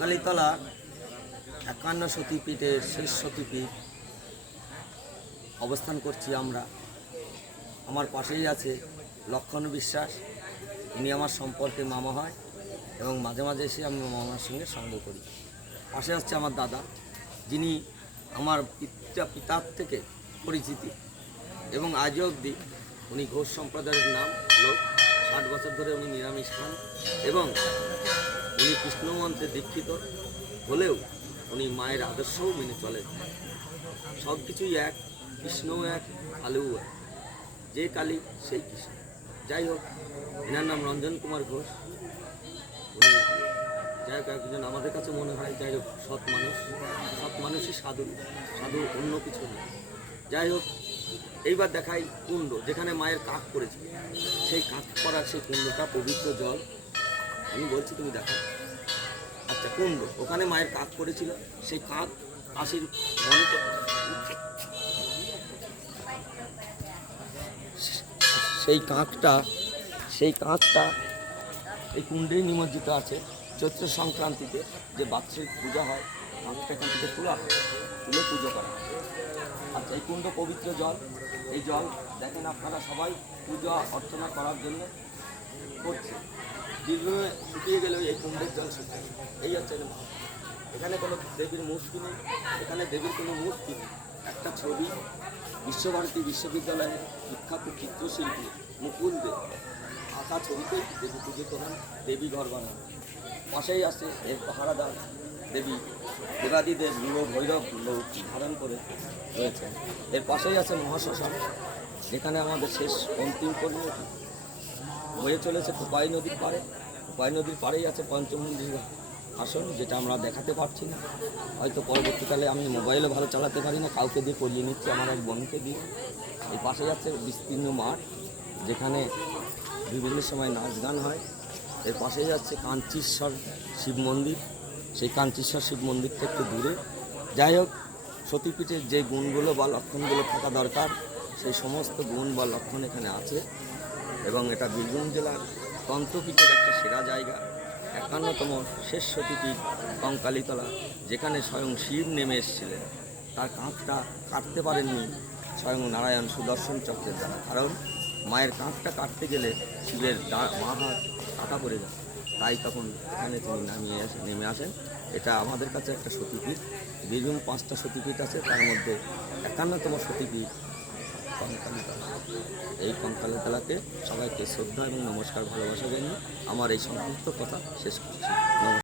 কালীতলা ৫১ সতীপীঠের শেষ সতীপীঠ অবস্থান করছি আমরা। আমার পাশেই আছে লক্ষণ বিশ্বাস, ইনি আমার সম্পর্কে মামা হয় এবং মাঝে মাঝে এসে আমি মামার সঙ্গে সঙ্গ করি। পাশে আসছে আমার দাদা, যিনি আমার পিতার থেকে পরিচিতি এবং আজও অবধি উনি ঘোষ সম্প্রদায়ের নাম লোক। ৬০ বছর ধরে উনি নিরামিষ খান এবং উনি কৃষ্ণ মন্ত্রে দীক্ষিত হলেও উনি মায়ের আদর্শও মেনে চলেন। সব কিছুই এক, কৃষ্ণও এক, কালীও এক, যে কালী সেই কৃষ্ণ। যাই হোক, এনার নাম রঞ্জন কুমার ঘোষ। উনি যাই হোক একজন আমাদের কাছে মনে হয় যাই হোক সৎ মানুষই সাধু, সাধু অন্য কিছু নেই। যাই হোক, এইবার দেখাই কুণ্ড, যেখানে মায়ের কাক পড়েছিল। সেই কাক পড়ার সেই কুণ্ডটা পবিত্র জল, আমি বলছি তুমি দেখো। আচ্ছা, কুণ্ড, ওখানে মায়ের কাক পড়েছিল। সেই কাক আশির মনে সেই কাকটা এই কুণ্ডেই নিমজ্জিত আছে। চৈত্র সংক্রান্তিতে যে বাৎসরিক পূজা হয়, কাকটা এখান থেকে তুলে পুজো করা হয়। আচ্ছা, এই কুণ্ড পবিত্র জল, এই জল দেখেন আপনারা সবাই পূজা অর্চনা করার জন্য করছে। দীর্ঘ শুকিয়ে গেলেও এই কুণ্ডের জল শুকিয়ে, এই হচ্ছে এখানে কোনো দেবীর মূর্তি নেই, এখানে দেবীর কোনো মূর্তি নেই। একটা ছবি বিশ্বভারতী বিশ্ববিদ্যালয়ের বিখ্যাত চিত্রশিল্পী মুকুল দেব আঁকা ছবিতেই দেবী পুজো করেন, দেবী ঘর বানান। পাশেই আছে এর পাহারাদার দেবী দেবাদিদের নীল ভৈরব ধারণ করে রয়েছেন। এর পাশেই আছে মহাশ্মশান, যেখানে আমাদের শেষ অন্তিম পরিণতি বয়ে চলেছে কোপাই নদীর পাড়ে। কোপাই নদীর পাড়েই আছে পঞ্চমন্দির আসন, যেটা আমরা দেখাতে পারছি না। হয়তো পরবর্তীকালে আমি মোবাইলও ভালো চালাতে পারি না, কাউকে দিয়ে পড়িয়ে নিচ্ছি, আমার এক বোনকে দিয়ে। এই পাশে যাচ্ছে বিস্তীর্ণ মাঠ, যেখানে বিভিন্ন সময় নাচ গান হয়। এর পাশেই যাচ্ছে কাঞ্চীশ্বর শিব মন্দির, সেই কাঞ্চীশ্বর শিব মন্দির থেকে একটু দূরে। যাই হোক, সতীপীঠের যে গুণগুলো বা লক্ষণগুলো থাকা দরকার, সেই সমস্ত গুণ বা লক্ষণ এখানে আছে এবং এটা বীরভূম জেলার তন্ত্রপীঠের একটা সেরা জায়গা। ৫১তম শেষ সতীপীঠ কঙ্কালীতলা, যেখানে স্বয়ং শিব নেমে এসেছিলেন। তার কাঁকটা কাটতে পারেননি স্বয়ং নারায়ণ সুদর্শন চক্রের দ্বারা, কারণ মায়ের কাঁকটা কাটতে গেলে শিবের বাঁ হাত কাটা পড়ে যায়, তাই তখন এখানে তিনি নেমে আসেন। এটা আমাদের কাছে একটা সতীপীঠ। বীরভূম ৫টা সতীপীঠ আছে, তার মধ্যে ৫১তম সতীপীঠ কঙ্কালীতলা। এই কঙ্কালীতলাকে সবাইকে শ্রদ্ধা এবং নমস্কার, ভালোবাসা জানিয়ে আমার এই সংক্ষিপ্ত কথা শেষ করছি। নমস্কার।